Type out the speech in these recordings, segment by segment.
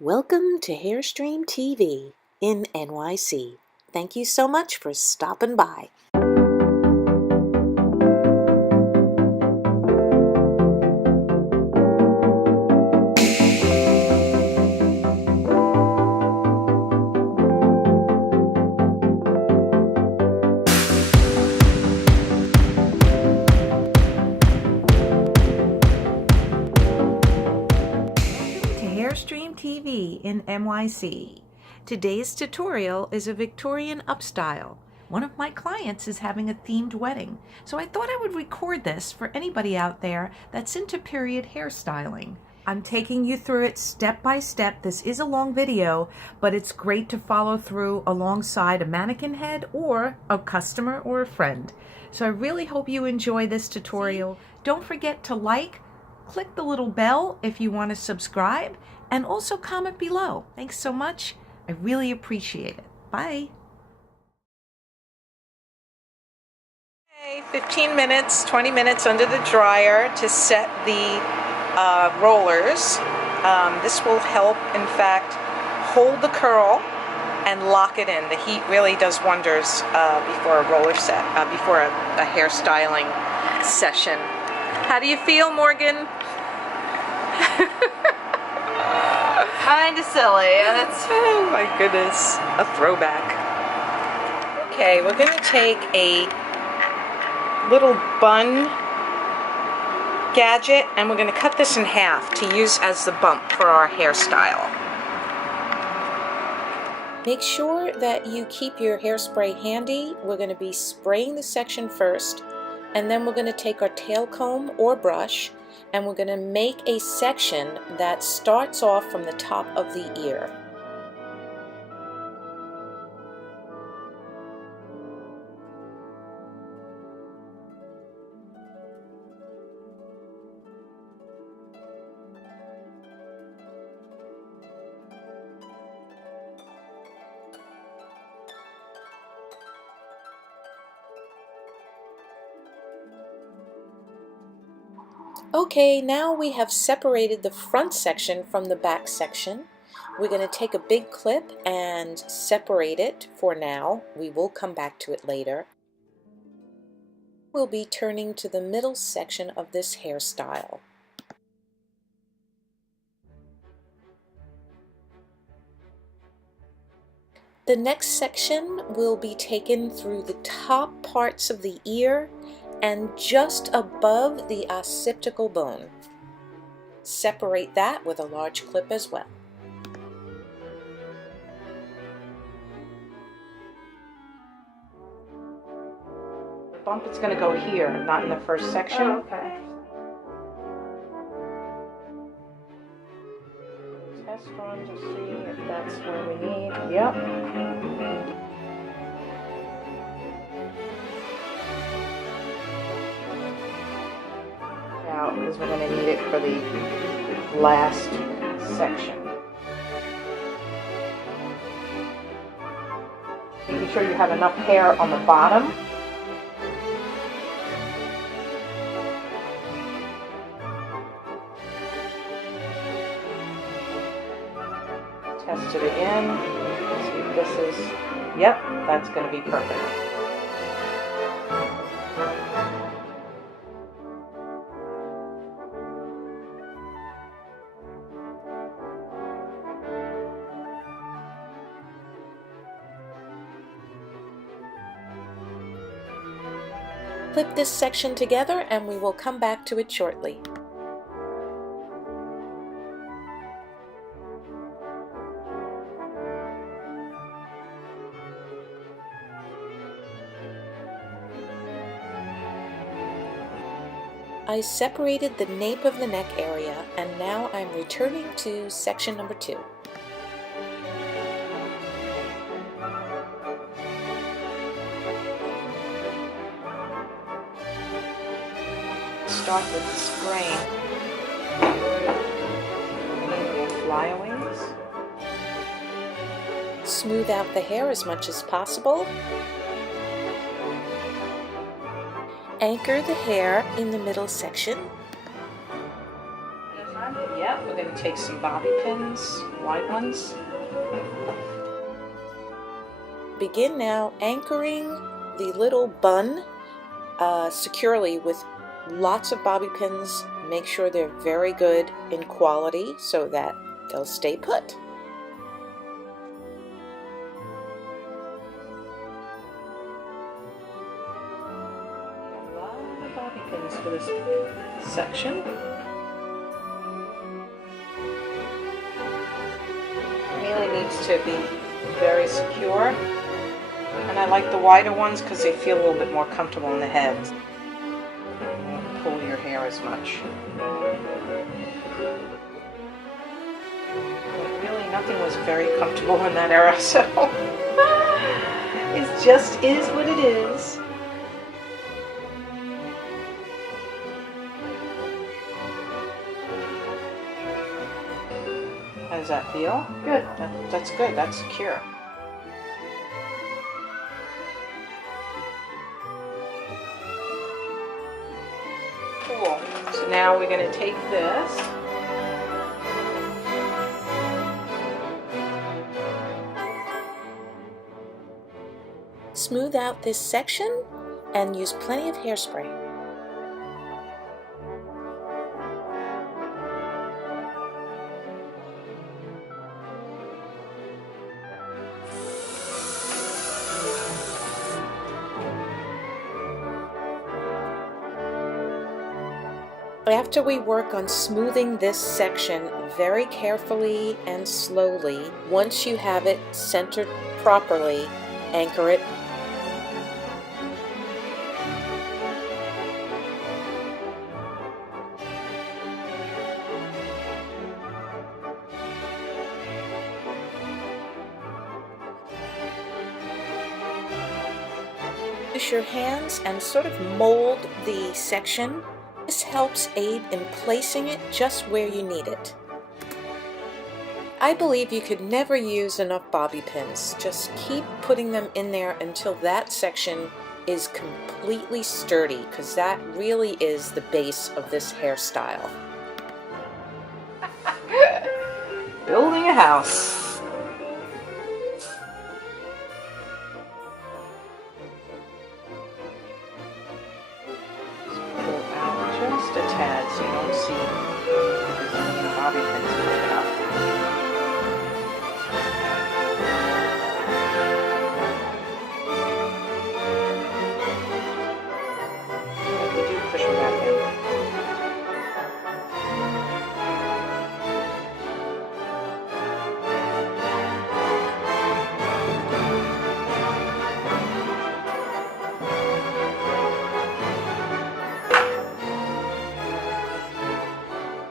Welcome to Hairstream TV in NYC. Thank you so much for stopping by. Hairstream TV in NYC. Today's tutorial is a Victorian upstyle. One of my clients is having a themed wedding, so I thought I would record this for anybody out there that's into period hairstyling. I'm taking you through it step by step. This is a long video, but it's great to follow through alongside a mannequin head or a customer or a friend. So I really hope you enjoy this tutorial. Don't forget to like, click the little bell if you want to subscribe, and also comment below. Thanks so much. I really appreciate it. Bye. Okay, 15 minutes, 20 minutes under the dryer to set the rollers. This will help, in fact, hold the curl and lock it in. The heat really does wonders before a roller set, before a hairstyling session. How do you feel, Morgan? Kinda silly. That's oh my goodness, a throwback. Okay, we're going to take a little bun gadget and we're going to cut this in half to use as the bump for our hairstyle. Make sure that you keep your hairspray handy. We're going to be spraying the section first, and then we're going to take our tail comb or brush and we're going to make a section that starts off from the top of the ear. Okay, now we have separated the front section from the back section. We're going to take a big clip and separate it for now. We will come back to it later. We'll be turning to the middle section of this hairstyle. The next section will be taken through the top parts of the ear and just above the occipital bone. Separate that with a large clip as well. The bump is going to go here, not in the first section. oh, okay. Test run to see if that's where we need. Yep. Because we're going to need it for the last section. Making sure you have enough hair on the bottom. Test it again. See if this is, yep, that's going to be perfect. Clip this section together and we will come back to it shortly. I separated the nape of the neck area and now I'm returning to section number 2. Start with spraying flyaways. Smooth out the hair as much as possible. Anchor the hair in the middle section. Yep, we're going to take some bobby pins. white ones. Begin now anchoring the little bun securely with lots of bobby pins. Make sure they're very good in quality so that they'll stay put. A lot of bobby pins for this section. Really needs to be very secure. And I like the wider ones because they feel a little bit more comfortable in the heads. You won't pull your hair as much. But really, nothing was very comfortable in that era, so it just is what it is. How does that feel? Good. That's good. That's secure. Cool. So now we're going to take this. Smooth out this section and use plenty of hairspray. After we work on smoothing this section very carefully and slowly, once you have it centered properly, anchor it. Use your hands and sort of mold the section. This helps aid in placing it just where you need it. I believe you could never use enough bobby pins. Just keep putting them in there until that section is completely sturdy, because that really is the base of this hairstyle. Building a house. Just a tad so you don't see any bobby pins sticking up. If you do, push them back in.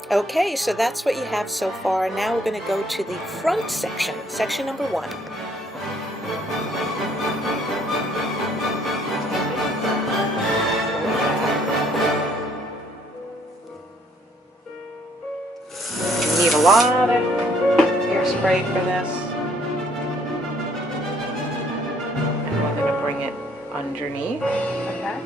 Okay, so that's what you have so far. Now we're going to go to the front section, section number 1. You need a lot of hairspray for this. And we're going to bring it underneath. Okay.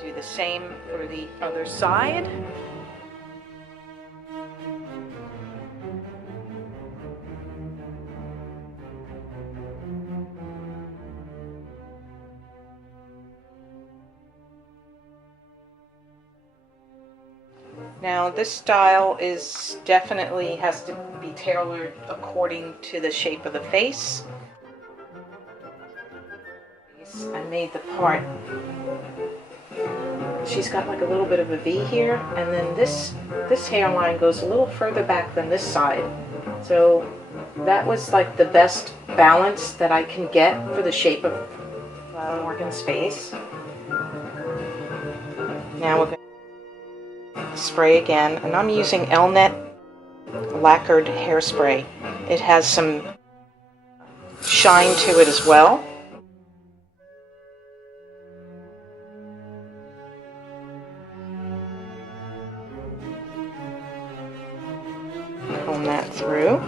Do the same for the other side. Now this style is definitely has to be tailored according to the shape of the face. I made the part. She's got like a little bit of a V here, and then this hairline goes a little further back than this side. So that was like the best balance that I can get for the shape of organ space. Now we're going to spray again, and I'm using Elnet lacquered hairspray. It has some shine to it as well. Comb that through.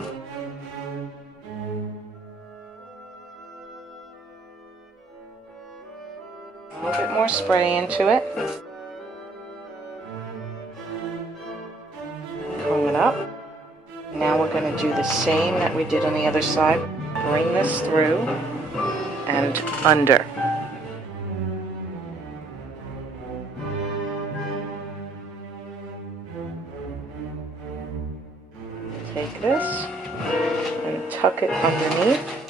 A little bit more spray into it. Comb it up. Now we're going to do the same that we did on the other side. Bring this through and under. Take this and tuck it underneath.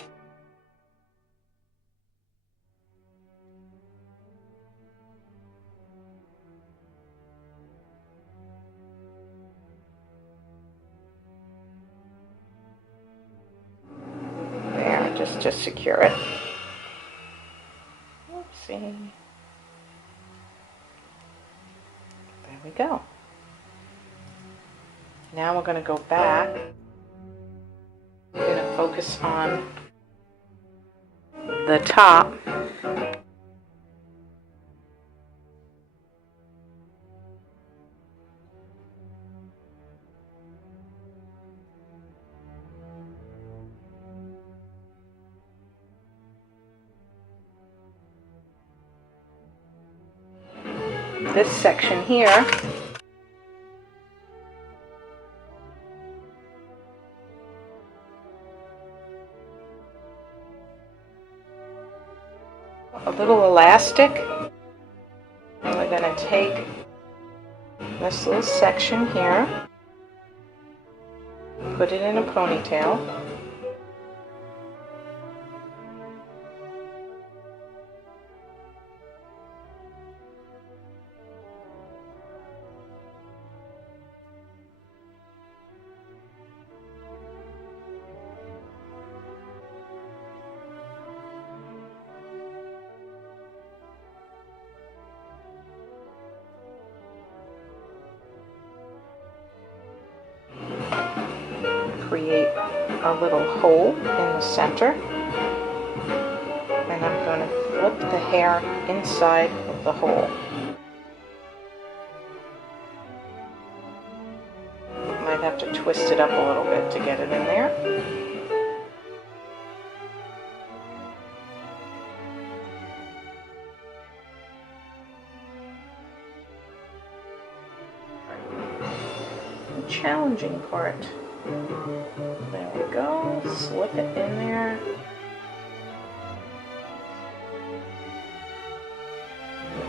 There, just to secure it. Oopsie. There we go. Now we're going to go back. We're going to focus on the top. This section here, a little elastic, and we're going to take this little section here, put it in a ponytail, create a little hole in the center, and I'm going to flip the hair inside of the hole. Might have to twist it up a little bit to get it in there. The challenging part. There we go, slip it in there.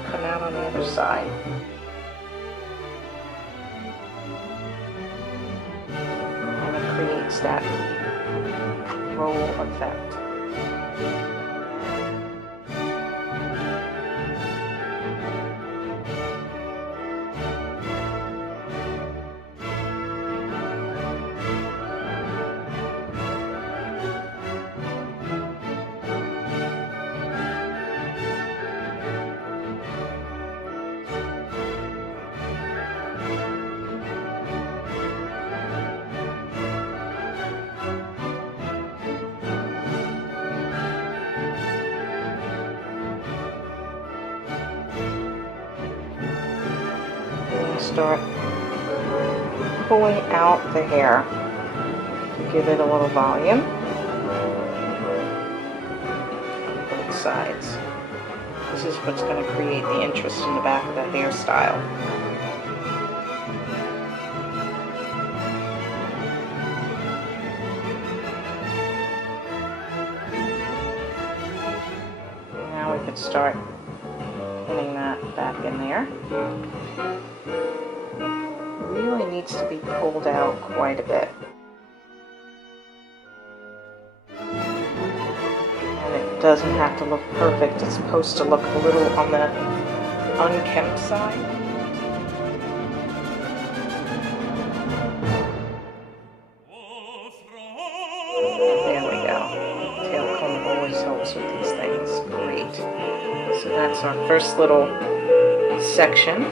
Come out on the other side. And it creates that roll effect. Start pulling out the hair to give it a little volume on both sides. This is what's going to create the interest in the back of the hairstyle. Now we can start putting that back in there. Really needs to be pulled out quite a bit. And it doesn't have to look perfect. It's supposed to look a little on the unkempt side. That's our first little section.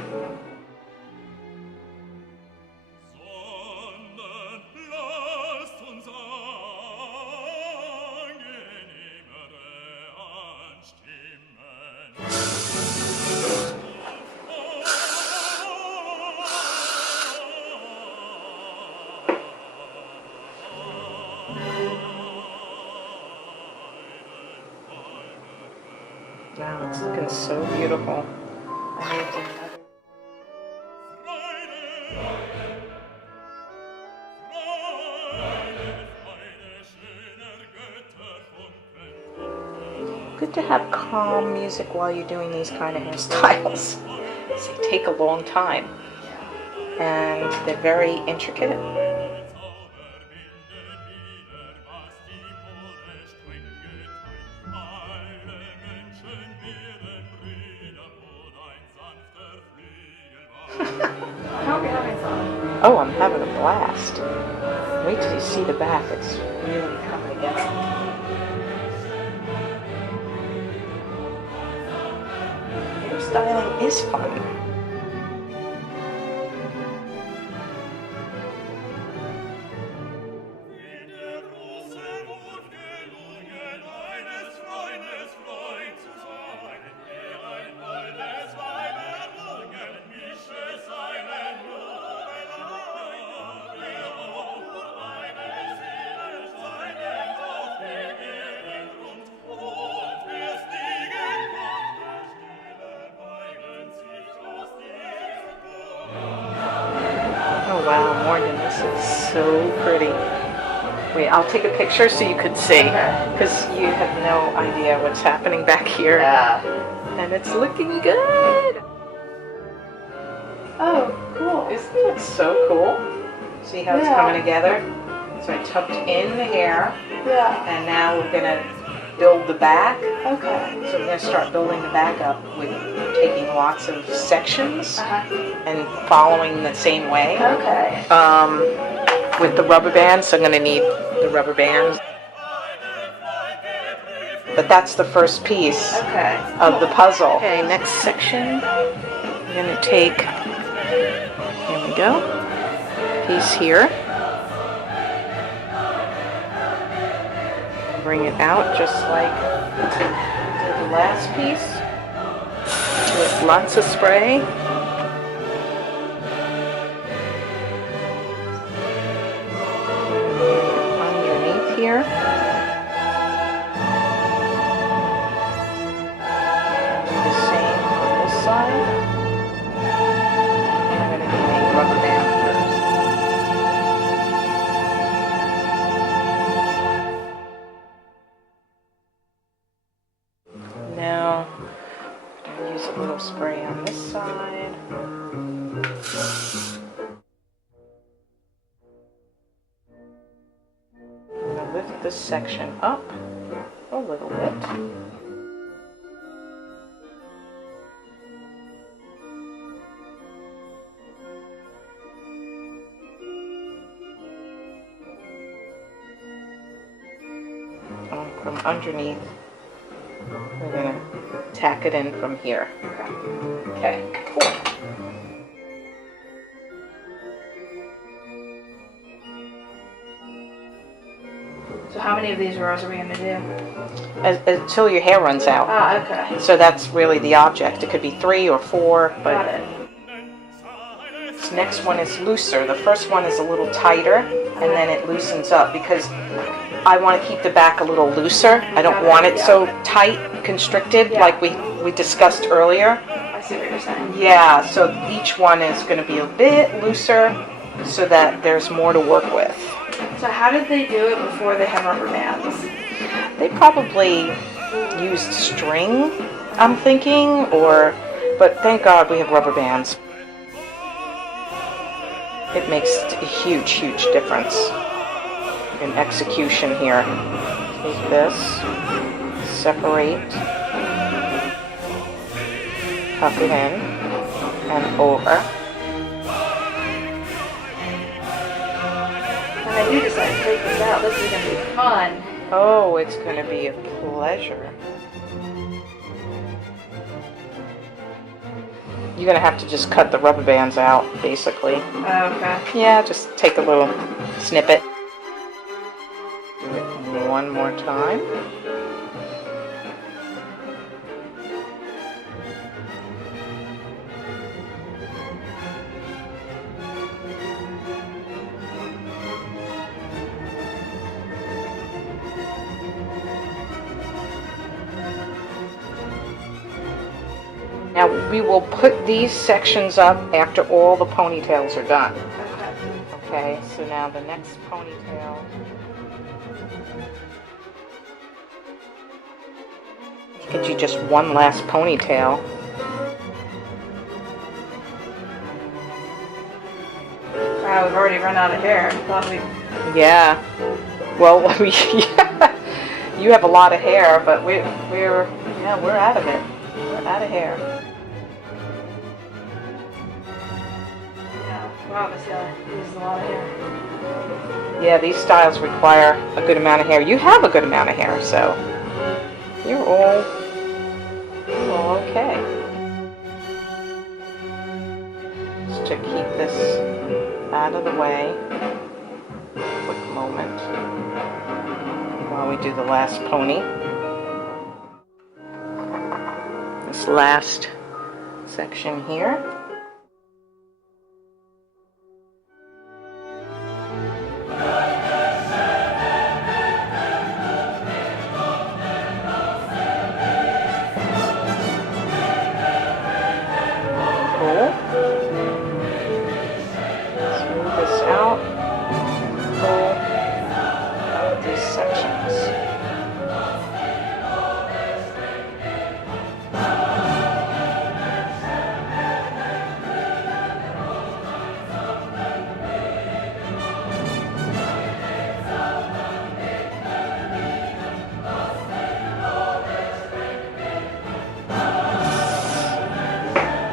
Wow, it's looking so beautiful. I need to... Good to have calm music while you're doing these kind of hairstyles. They take a long time. And they're very intricate. Oh, I'm having a blast. Wait till you see the back. It's really coming together. Hairstyling is fun. Oh wow, Morgan, this is so pretty. Wait, I'll take a picture so you could see, because you have no idea what's happening back here. Yeah. And it's looking good. Oh, cool. Isn't that so cool? See how it's coming together? So I tucked in the hair. Yeah. And now we're gonna build the back. Okay. So we're gonna start building the back up with taking lots of sections and following the same way. Okay. With the rubber bands, so I'm gonna need the rubber bands. But that's the first piece of the puzzle. Okay, next section. I'm gonna take, here we go, piece here. Bring it out just like the last piece with lots of spray. Underneath here. The same on this side. And I'm going to be making rubber band first. Now, I'm going to use a little spray on this side. I'm going to lift this section up a little bit. From underneath, we're going to tack it in from here. Okay, cool. So how many of these rows are we going to do? Until your hair runs out. Ah, okay. So that's really the object. It could be 3 or 4, but Got it. this next one is looser. The first one is a little tighter, and then it loosens up because I want to keep the back a little looser. I don't want it so tight, constricted, like we discussed earlier. I see what you're saying. Yeah, so each one is going to be a bit looser so that there's more to work with. So how did they do it before they had rubber bands? They probably used string, I'm thinking, but thank God we have rubber bands. It makes a huge, huge difference in execution here. Take this, separate, tuck it in, and over. When I do decide to take this out, this is going to be fun. Oh, it's going to be a pleasure. You're going to have to just cut the rubber bands out, basically. Okay. Yeah, just take a little snippet. Do it one more time. Now we will put these sections up after all the ponytails are done. Okay, so now the next ponytail. Get you just one last ponytail. Wow, we've already run out of hair. Thought we... Yeah. Well, you have a lot of hair, but we're out of it. We're out of hair. Wow, this is a lot of hair. Yeah, these styles require a good amount of hair. You have a good amount of hair, so you're all okay. Just to keep this out of the way, quick moment while we do the last pony. This last section here. Smooth this out, pull out these sections.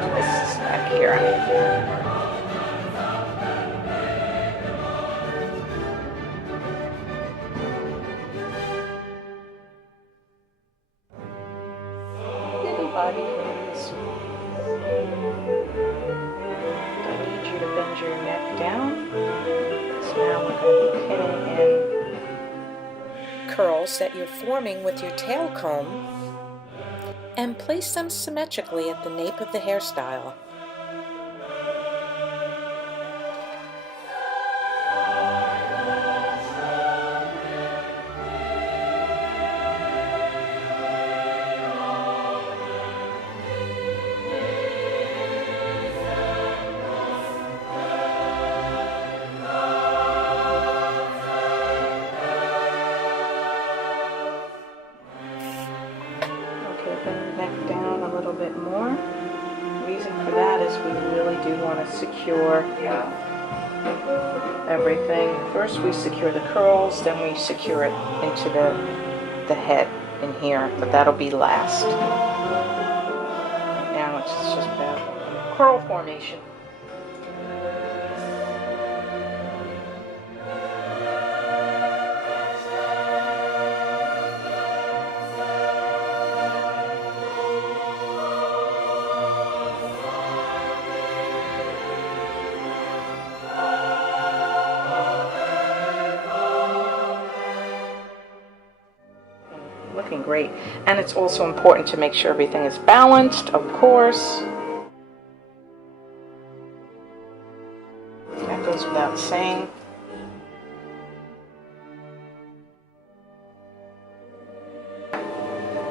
Twist back here. Bodies. I need you to bend your neck down. So now we're going to be pinning in Curls that you're forming with your tail comb and place them symmetrically at the nape of the hairstyle. bring the neck down a little bit more. The reason for that is we really do want to secure everything. First we secure the curls, then we secure it into the head in here, but that'll be last. Right now it's just about curl formation. Looking great. And it's also important to make sure everything is balanced, of course. That goes without saying.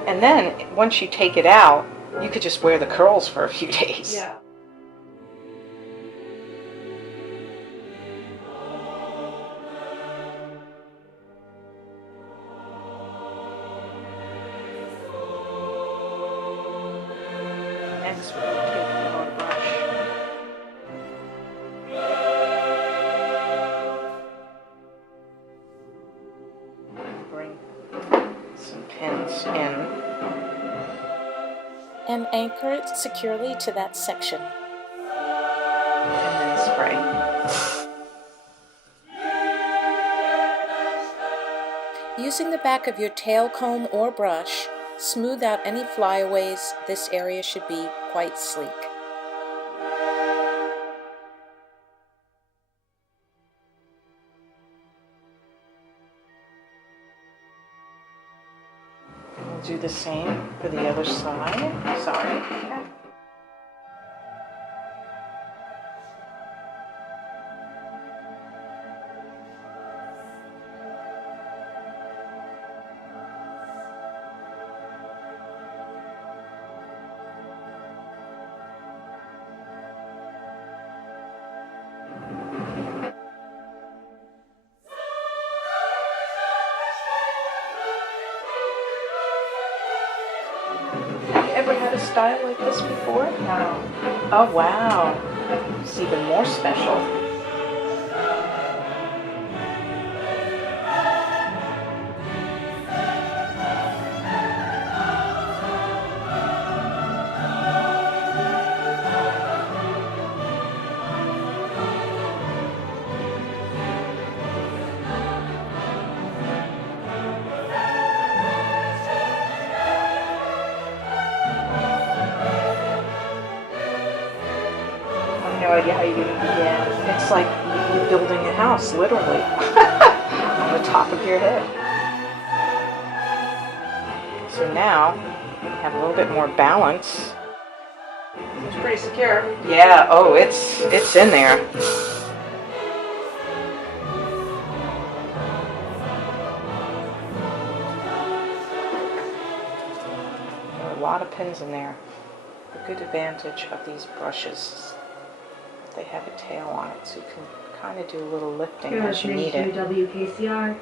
And then once you take it out, you could just wear the curls for a few days. Yeah. Next, we're going to take our brush. Bring some pins in. And anchor it securely to that section. And then spray. Using the back of your tail comb or brush, smooth out any flyaways. This area should be quite sleek. We'll do the same for the other side. Sorry. Okay. Ever had a style like this before? No. Oh wow, it's even more special. No idea how you even begin. It's like you're building a house, literally, on the top of your head. So now you have a little bit more balance. It's pretty secure. Yeah. Oh, it's in there. There are a lot of pins in there. The good advantage of these brushes, they have a tail on it, so you can kind of do a little lifting as you need it. WKCR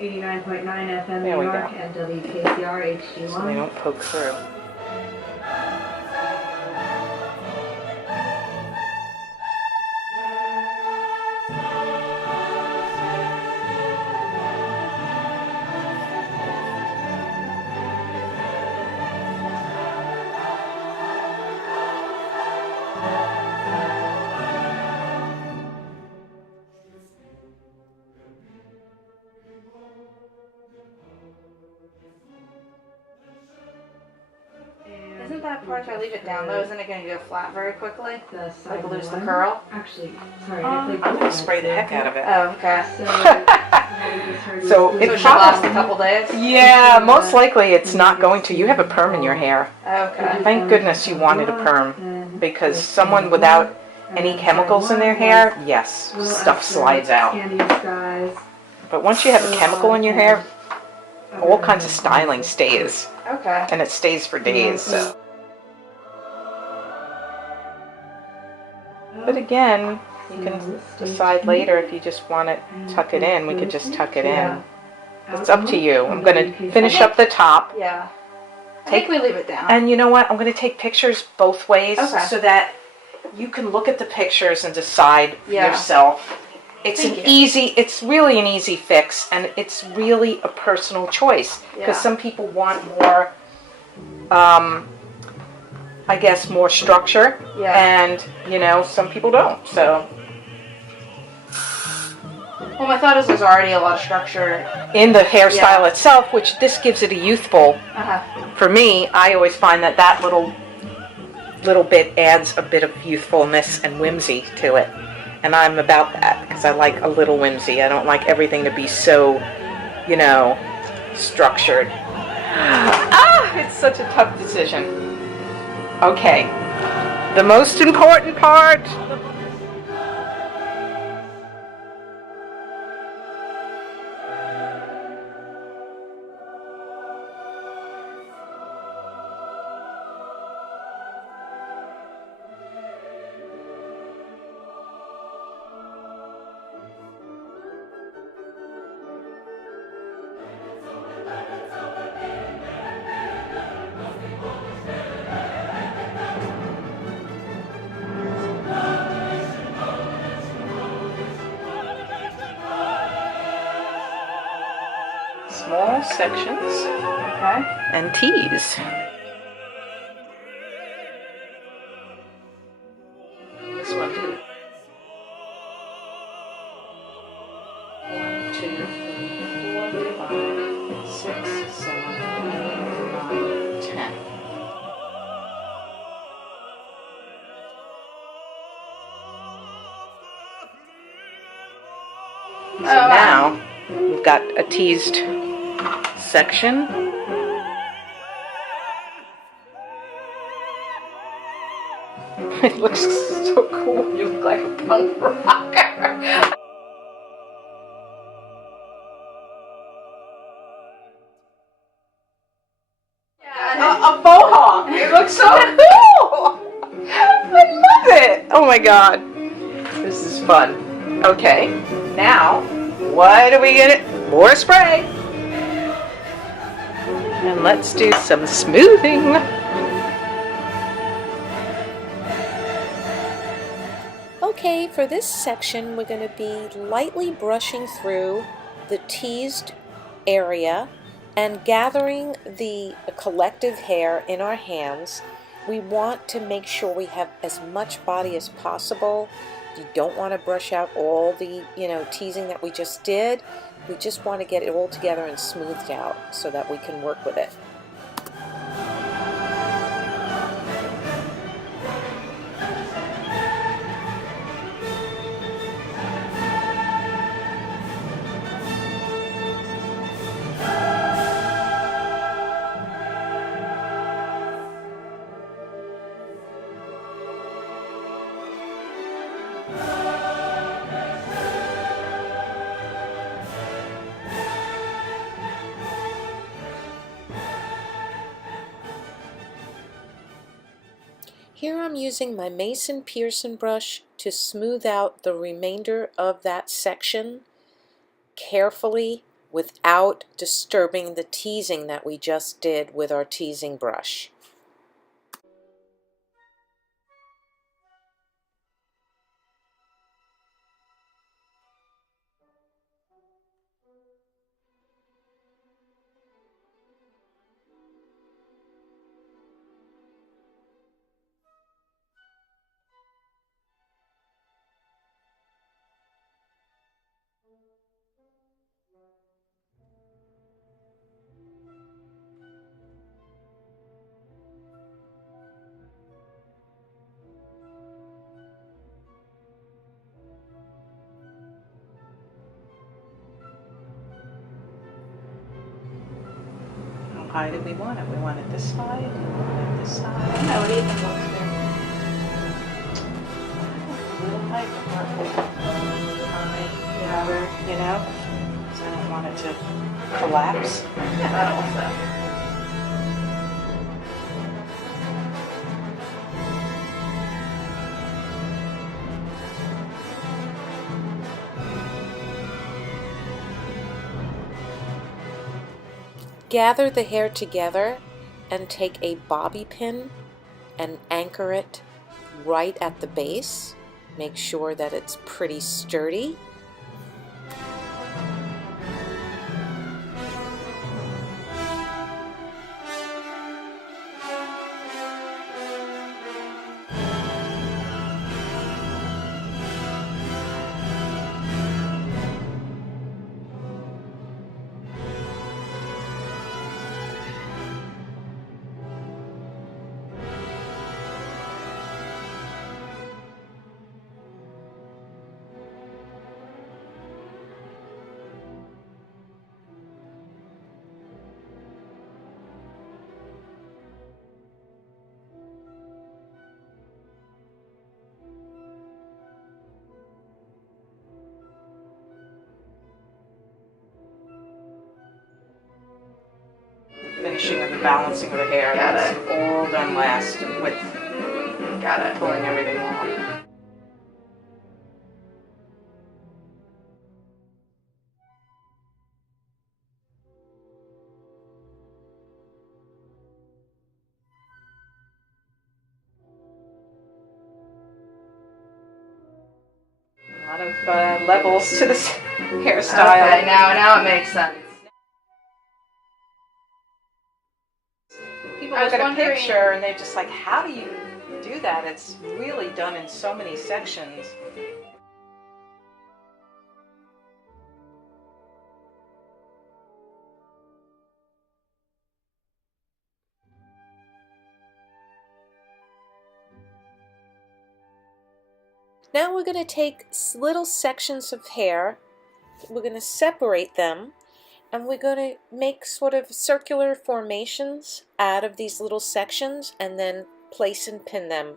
89.9 FM There New we York go. and WKCR HD1. So they don't poke through. Isn't that part if I leave it down low, isn't it going to go flat very quickly? Like lose the one. curl? Actually, sorry, I'm going to spray the heck out of it. Oh, okay. So, So So it it should last a couple days? Yeah, most likely it's not going to. You have a perm in your hair. Okay. Thank goodness you wanted a perm, because someone without any chemicals in their hair, yes, stuff slides out. But once you have a chemical in your hair, all kinds of styling stays, Okay. and it stays for days. So. But again, you can decide later if you just want to tuck it in. We could just tuck it in. It's up to you. I'm going to finish up the top. Yeah. I think we leave it down. And you know what? I'm going to take pictures both ways Okay. so that you can look at the pictures and decide Yeah. yourself. It's Thank an you. easy, it's really an easy fix, and it's really a personal choice, because Yeah. some people want more, I guess, more structure, Yeah. and you know, some people don't. So Well, my thought is there's already a lot of structure. in the hairstyle Yeah. itself, which this gives it a youthful. Uh-huh. For me, I always find that that little bit adds a bit of youthfulness and whimsy to it. And I'm about that, because I like a little whimsy. I don't like everything to be so, you know, structured. It's such a tough decision. Okay, the most important part. Small sections Okay. and tease. This one too. 1, 2, 3, 4, 5, 6, 7, 8, 9, 10. So now we've got a teased section It looks so cool. You look like a punk rocker. A mohawk. It looks so cool. I love it. Oh my god. This is fun. Okay, now what are we gonna? More spray. And let's do some smoothing. Okay, for this section we're going to be lightly brushing through the teased area and gathering the collective hair in our hands. We want to make sure we have as much body as possible. You don't want to brush out all the, teasing that we just did. We just want to get it all together and smoothed out so that we can work with it. Here I'm using my Mason Pearson brush to smooth out the remainder of that section carefully without disturbing the teasing that we just did with our teasing brush. How high do we want it? We want it this side? We want it this side? No, what do you think looks good? A little high, because I don't want it to collapse. Yeah, that also. Gather the hair together and take a bobby pin and anchor it right at the base. Make sure that it's pretty sturdy. Finishing of the balancing of the hair. Got That's it. all done last with Got it. pulling everything off. A lot of levels to this hairstyle. Okay, now it makes sense. People I look was at a wondering- picture and they're just like, how do you do that? It's really done in so many sections. Now we're going to take little sections of hair, we're going to separate them, and we're going to make sort of circular formations out of these little sections and then place and pin them.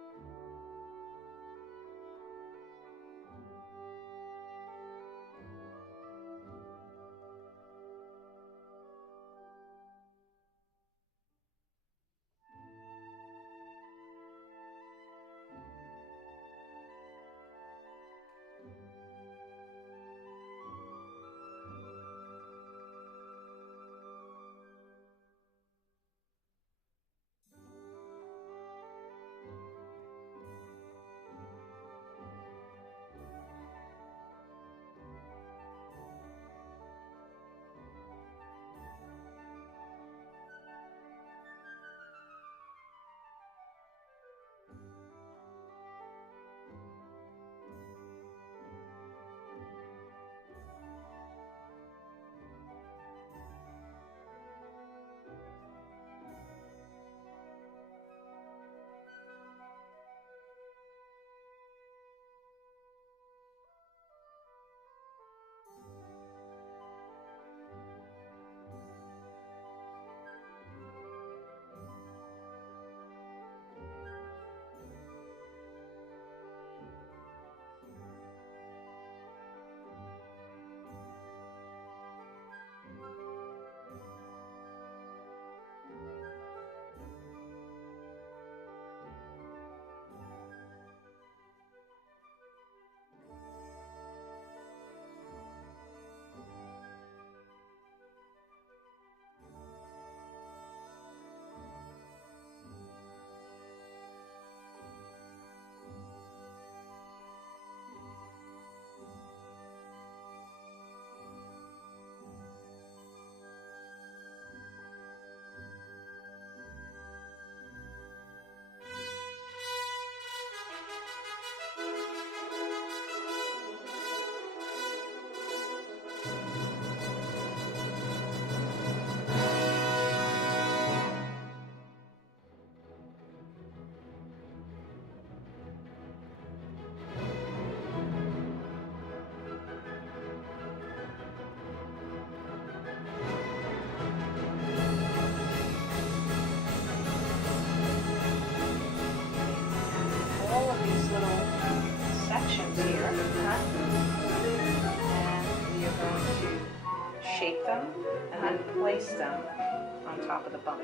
middle of these little sections here. And we are going to shape them and then place them on top of the bun.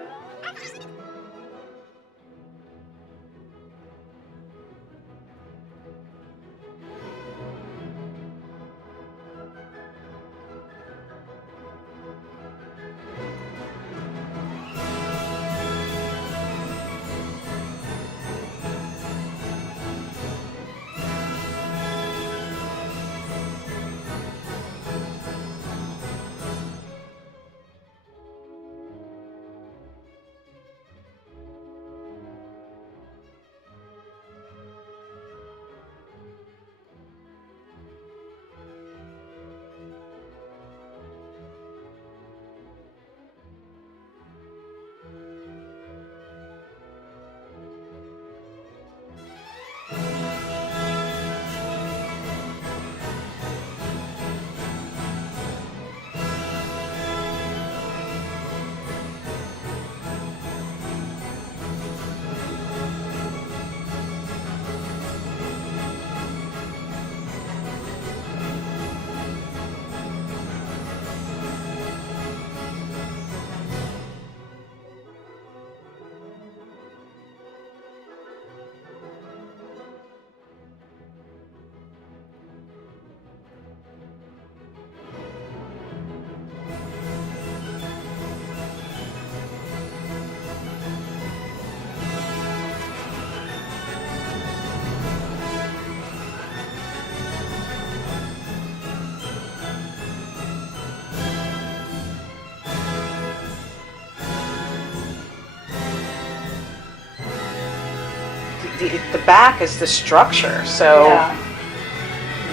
The back is the structure, so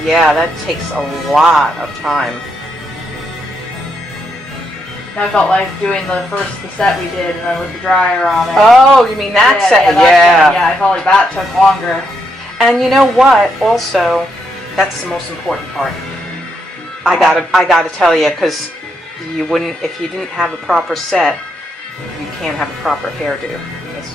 yeah, that takes a lot of time. I felt like doing the set we did and then with the dryer on it. Oh, you mean that set? Yeah, I felt like that took longer. And you know what? Also, that's the most important part. I gotta tell you, because you wouldn't, if you didn't have a proper set, you can't have a proper hairdo. It's,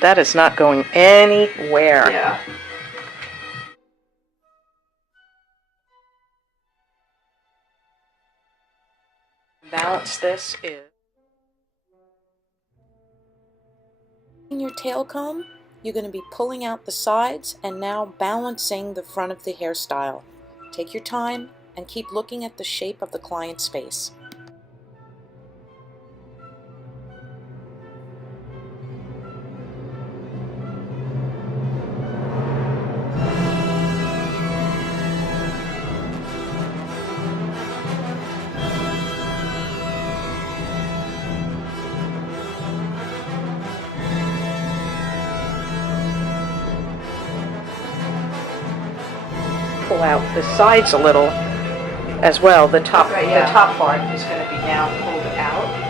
that is not going anywhere. Yeah. Balance this is. In your tail comb, you're going to be pulling out the sides and now balancing the front of the hairstyle. Take your time and keep looking at the shape of the client's face. Pull out the sides a little as well. The top, Right, yeah. the top part is going to be now pulled out.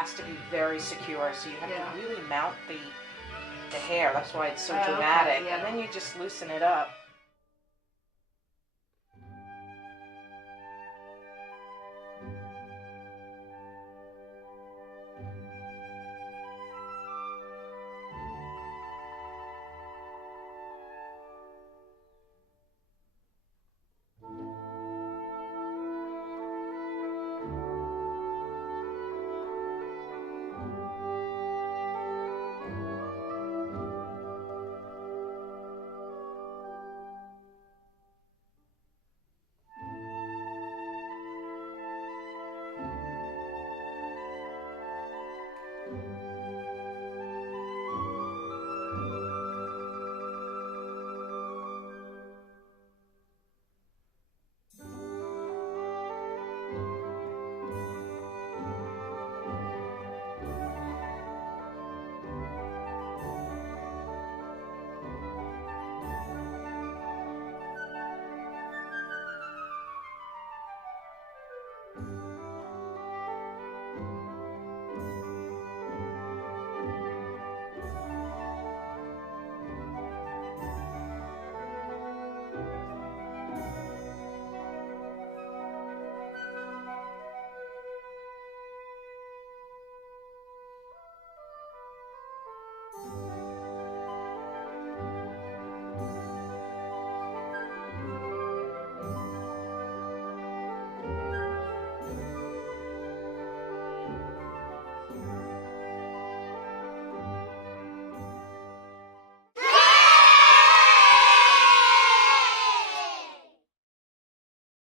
has to be very secure, so you have Yeah. to really mount the hair. That's why it's so Oh, okay, dramatic. yeah. And then you just loosen it up.